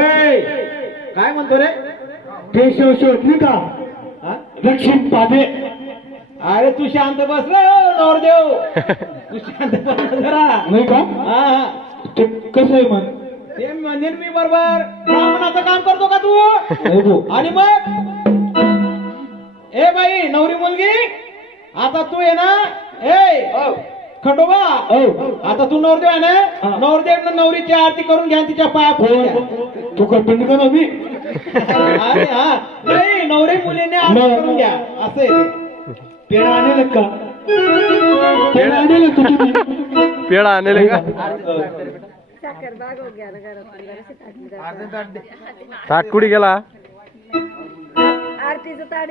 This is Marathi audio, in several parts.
काय म्हणतो रे केशव शोधली का दक्षिण पादे. अरे तू शांत बसला नवरदेव तू शांत बसला जरा नाही का? हा ते कसं आहे मग? ते म्हणजे मी बरोबर ब्राह्मणाचं काम करतो का तू हो. आणि मग ए बाई नवरी मुलगी आता तू आहे ना ए खंडोबा आता तू नवरदेव आहे ना नवरदेव नवरीची आरती करून घ्या तिच्या पाया पडून तू करतो का ना मी? अरे हा नाही नवरी मुलीने आरती करून घ्या असं आहे पेढा आणेल का? पेढा आणेल तुझी पेढा आणले का? ताट कुठे गेला? आरतीचं ताट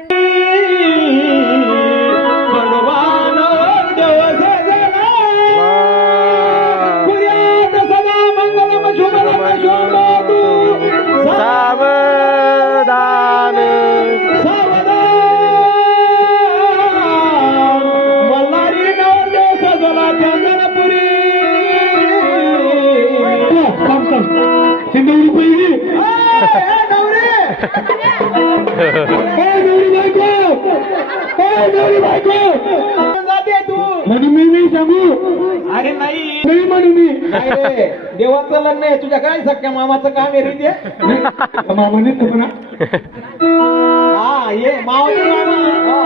खंडोबा नवरदेव सावधान मल्हारी नवरदेव सजला चंदनपुरी सिंधुली पहिली नवरी बायको जाते तू म्हणून मी सांगू. अरे नाही नाही म्हणून मी नाही रे देवाचं लग्न आहे तुझ्या काय सख्या मामाचं काम आहे रे ते मामाने म्हणा हा ये मावली मामा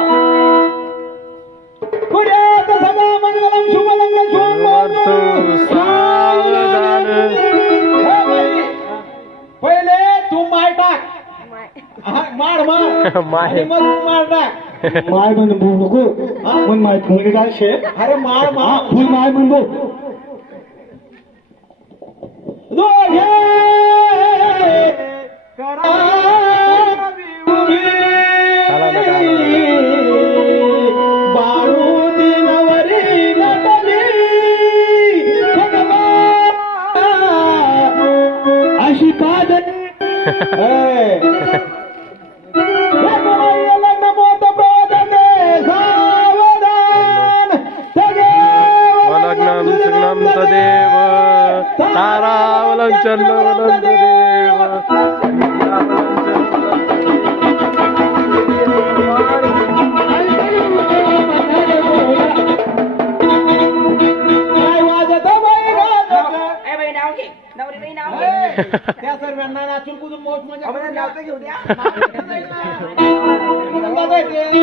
पुढे सदा मंगलम शुभलंग सावधान पहिले तू माय टाक मार मार माय. आणि मग तू मार टाक माय म्हणून बोल नको पण माय मुलगी काय शे अरे मार मार फुल माय म्हणून बोल. दोघे करा बाळूती नवरी नटली अशी काद लग्न मोठ प्रदने सावधान वलग्नं सुग्नं तदेव तारावलं काय वाजत बाई नाव त्या सर्वांना नाचून कुदून मोठ म्हणजे घेऊ द्या. ते